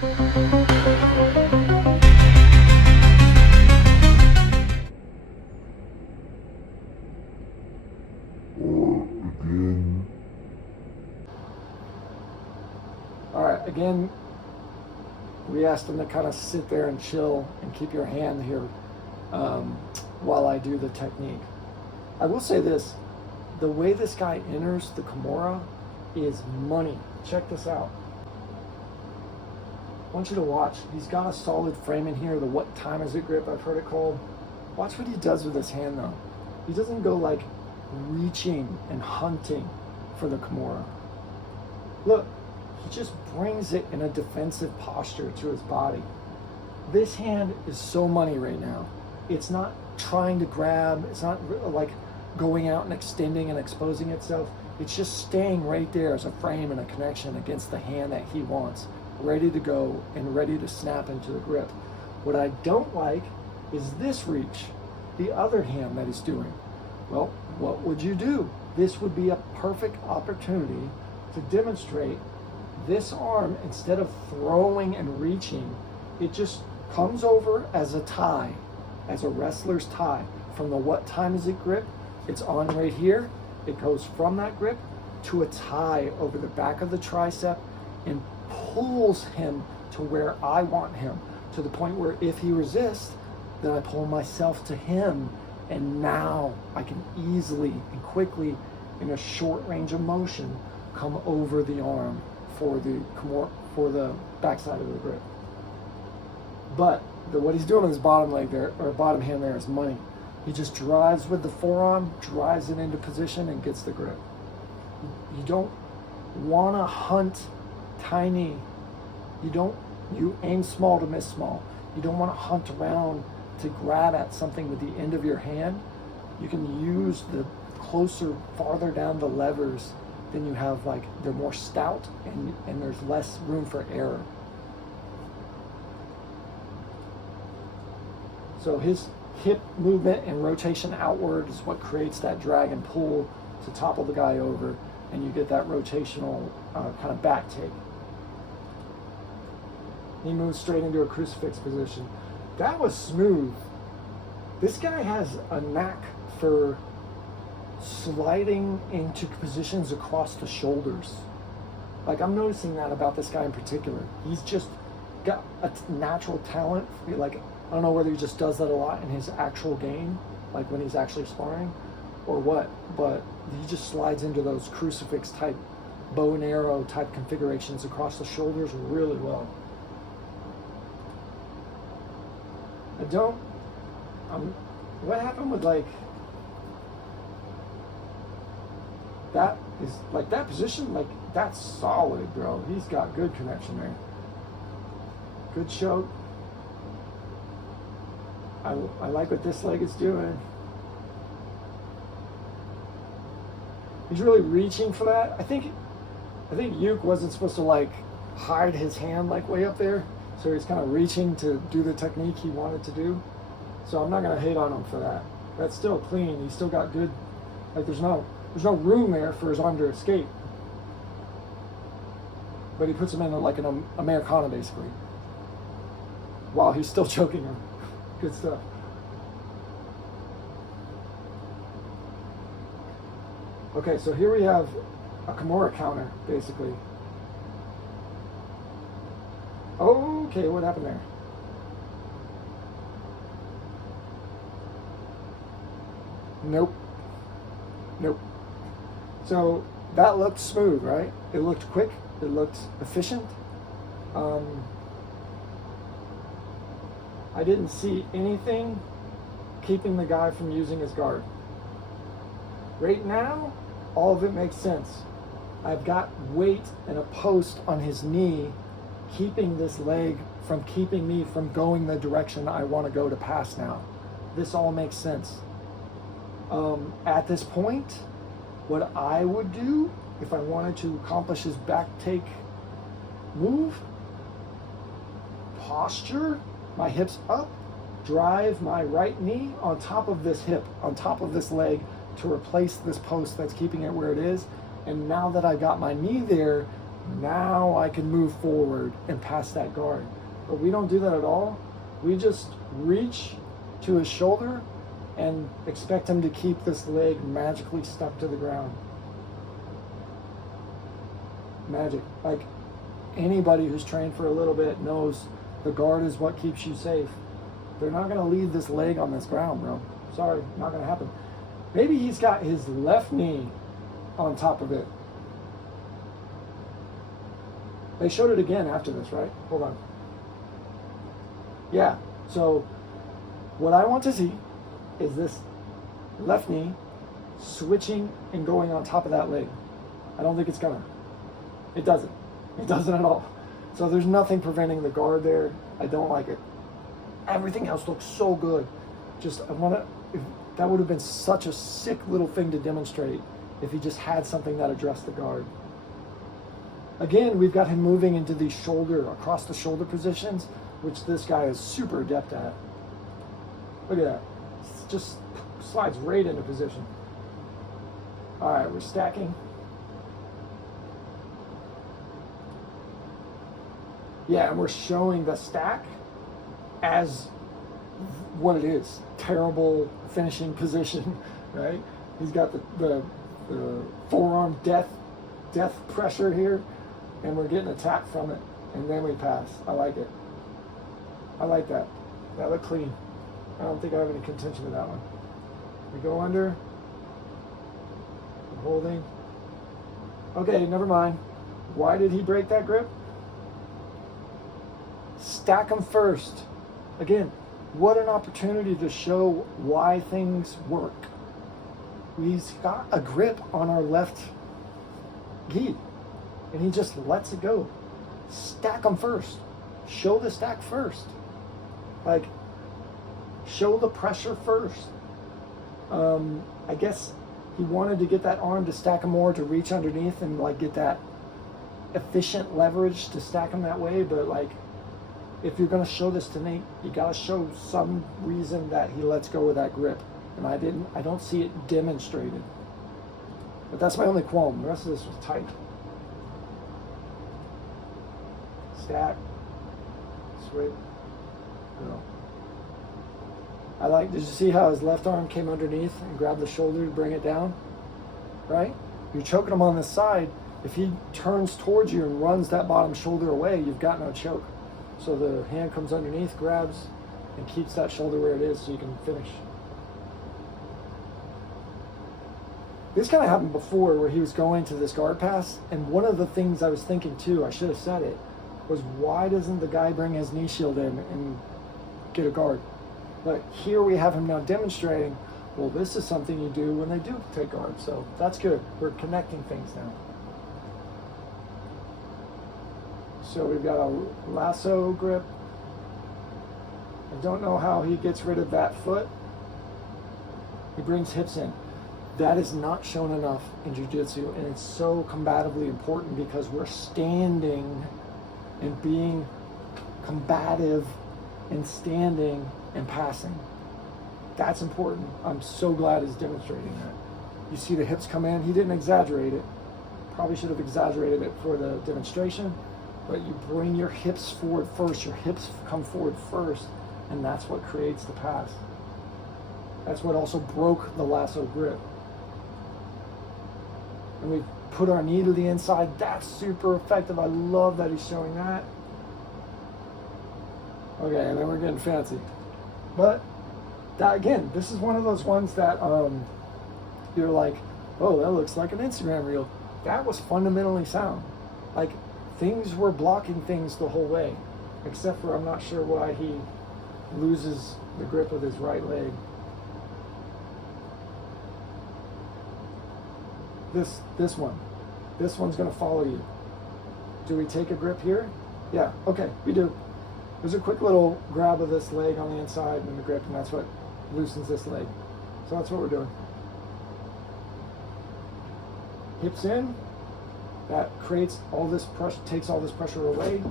All right, again, we asked them to kind of sit there and chill and keep your hand here while I do the technique. I will say this, the way this guy enters the Kimura is money. Check this out. I want you to watch. He's got a solid frame in here, the what time is it grip, I've heard it called. Watch what he does with his hand though. He doesn't go like reaching and hunting for the Kimura. Look, he just brings it in a defensive posture to his body. This hand is so money right now. It's not trying to grab, it's not like going out and extending and exposing itself. It's just staying right there as a frame and a connection against the hand that he wants, ready to go and ready to snap into the grip. What I don't like is this reach, the other hand that he's doing. Well, what would you do? This would be a perfect opportunity to demonstrate this arm, instead of throwing and reaching, it just comes over as a tie, as a wrestler's tie. From the what time is it grip, it's on right here. It goes from that grip to a tie over the back of the tricep and pulls him to where I want him, to the point where if he resists, then I pull myself to him, and now I can easily and quickly, in a short range of motion, come over the arm for the backside of the grip. But what he's doing with his bottom leg there, or bottom hand there, is money. He just drives with the forearm, drives it into position, and gets the grip. You don't want to hunt tiny. You aim small to miss small. You don't want to hunt around to grab at something with the end of your hand. You can use the closer, farther down the levers, then you have they're more stout and there's less room for error. So his hip movement and rotation outward is what creates that drag and pull to topple the guy over, and you get that rotational kind of back take. He moves straight into a crucifix position. That was smooth. This guy has a knack for sliding into positions across the shoulders. I'm noticing that about this guy in particular. He's just got a natural talent. I don't know whether he just does that a lot in his actual game, like when he's actually sparring, or what, but he just slides into those crucifix type, bow and arrow type configurations across the shoulders really well. What happened with that is that position, that's solid, bro. He's got good connection there. Good choke. I like what this leg is doing. He's really reaching for that. I think Uke wasn't supposed to hide his hand way up there, so he's kind of reaching to do the technique he wanted to do. So I'm not gonna hate on him for that. That's still clean. He's still got good. There's no room there for his arm to escape. But he puts him in an Americana basically, while he's still choking him. Good stuff. Okay, so here we have a Kimura counter, basically. Okay, what happened there? Nope. So that looked smooth, right? It looked quick. It looked efficient. I didn't see anything keeping the guy from using his guard. Right now, all of it makes sense. I've got weight and a post on his knee keeping this leg from keeping me from going the direction I want to go to pass now. This all makes sense. At this point, what I would do if I wanted to accomplish his back take move, posture, my hips up, drive my right knee on top of this hip, on top of this leg to replace this post that's keeping it where it is. And now that I got my knee there, Now I can move forward and pass that guard. But we don't do that at all. We just reach to his shoulder and expect him to keep this leg magically stuck to the ground. Magic. Like anybody who's trained for a little bit knows the guard is what keeps you safe. They're not going to leave this leg on this ground, bro. Sorry, not going to happen. Maybe he's got his left knee on top of it. They showed it again after this, right? Hold on. Yeah, so what I want to see is this left knee switching and going on top of that leg. I don't think it's gonna. It doesn't. It doesn't at all. So there's nothing preventing the guard there. I don't like it. Everything else looks so good. Just, I want to, that would have been such a sick little thing to demonstrate if he just had something that addressed the guard. Again, we've got him moving into these across the shoulder positions, which this guy is super adept at. Look at that. It just slides right into position. All right, we're stacking. Yeah, and we're showing the stack as what it is. Terrible finishing position, right? He's got the forearm death pressure here, and we're getting attacked from it, and then we pass. I like it. I like that. That looked clean. I don't think I have any contention with that one. We go under. We're holding. Okay, never mind. Why did he break that grip? Stack them first. Again, what an opportunity to show why things work. He's got a grip on our left gi, and he just lets it go. Stack them first. Show the stack first. Like, show the pressure first. I guess he wanted to get that arm to stack him more, to reach underneath and like get that efficient leverage to stack him that way. But like, if you're going to show this to Nate, you got to show some reason that he lets go of that grip. And I don't see it demonstrated. But that's my only qualm. The rest of this was tight. Stack. Sweep. No. Did you see how his left arm came underneath and grabbed the shoulder to bring it down? Right? You're choking him on this side. If he turns towards you and runs that bottom shoulder away, you've got no choke. So the hand comes underneath, grabs, and keeps that shoulder where it is so you can finish. This kind of happened before where he was going to this guard pass, and one of the things I was thinking too, I should have said it, was why doesn't the guy bring his knee shield in and get a guard? But here we have him now demonstrating, well, this is something you do when they do take guard. So that's good. We're connecting things now. So we've got a lasso grip. I don't know how he gets rid of that foot. He brings hips in. That is not shown enough in jiu-jitsu, and it's so combatively important because we're standing and being combative and standing and passing. That's important. I'm so glad he's demonstrating that. You see the hips come in. He didn't exaggerate it. Probably should have exaggerated it for the demonstration, but you bring your hips forward first. Your hips come forward first, and that's what creates the pass. That's what also broke the lasso grip. And we put our knee to the inside. That's super effective. I love that he's showing that. Okay, and then we're getting fancy. But that, again, this is one of those ones that you're like, oh, that looks like an Instagram reel. That was fundamentally sound. Like, things were blocking things the whole way, except for I'm not sure why he loses the grip of his right leg. This one's going to follow you. Do we take a grip here? Yeah, okay, we do. There's a quick little grab of this leg on the inside and the grip, and that's what loosens this leg. So that's what we're doing. Hips in. That creates all this pressure, takes all this pressure away.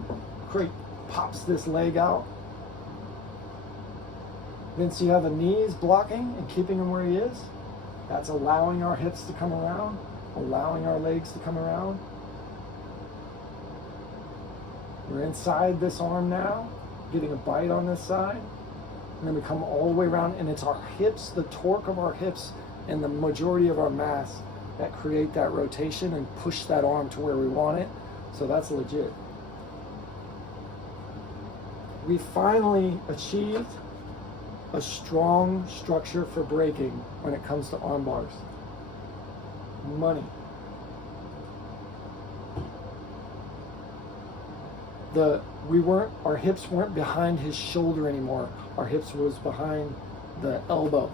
Pops this leg out. Then see how the knee is blocking and keeping him where he is? That's allowing our hips to come around, allowing our legs to come around. We're inside this arm now, getting a bite on this side. And then we come all the way around, and it's our hips, the torque of our hips, and the majority of our mass that create that rotation and push that arm to where we want it. So that's legit. We finally achieved a strong structure for braking when it comes to arm bars. Money. Our hips weren't behind his shoulder anymore. Our hips was behind the elbow.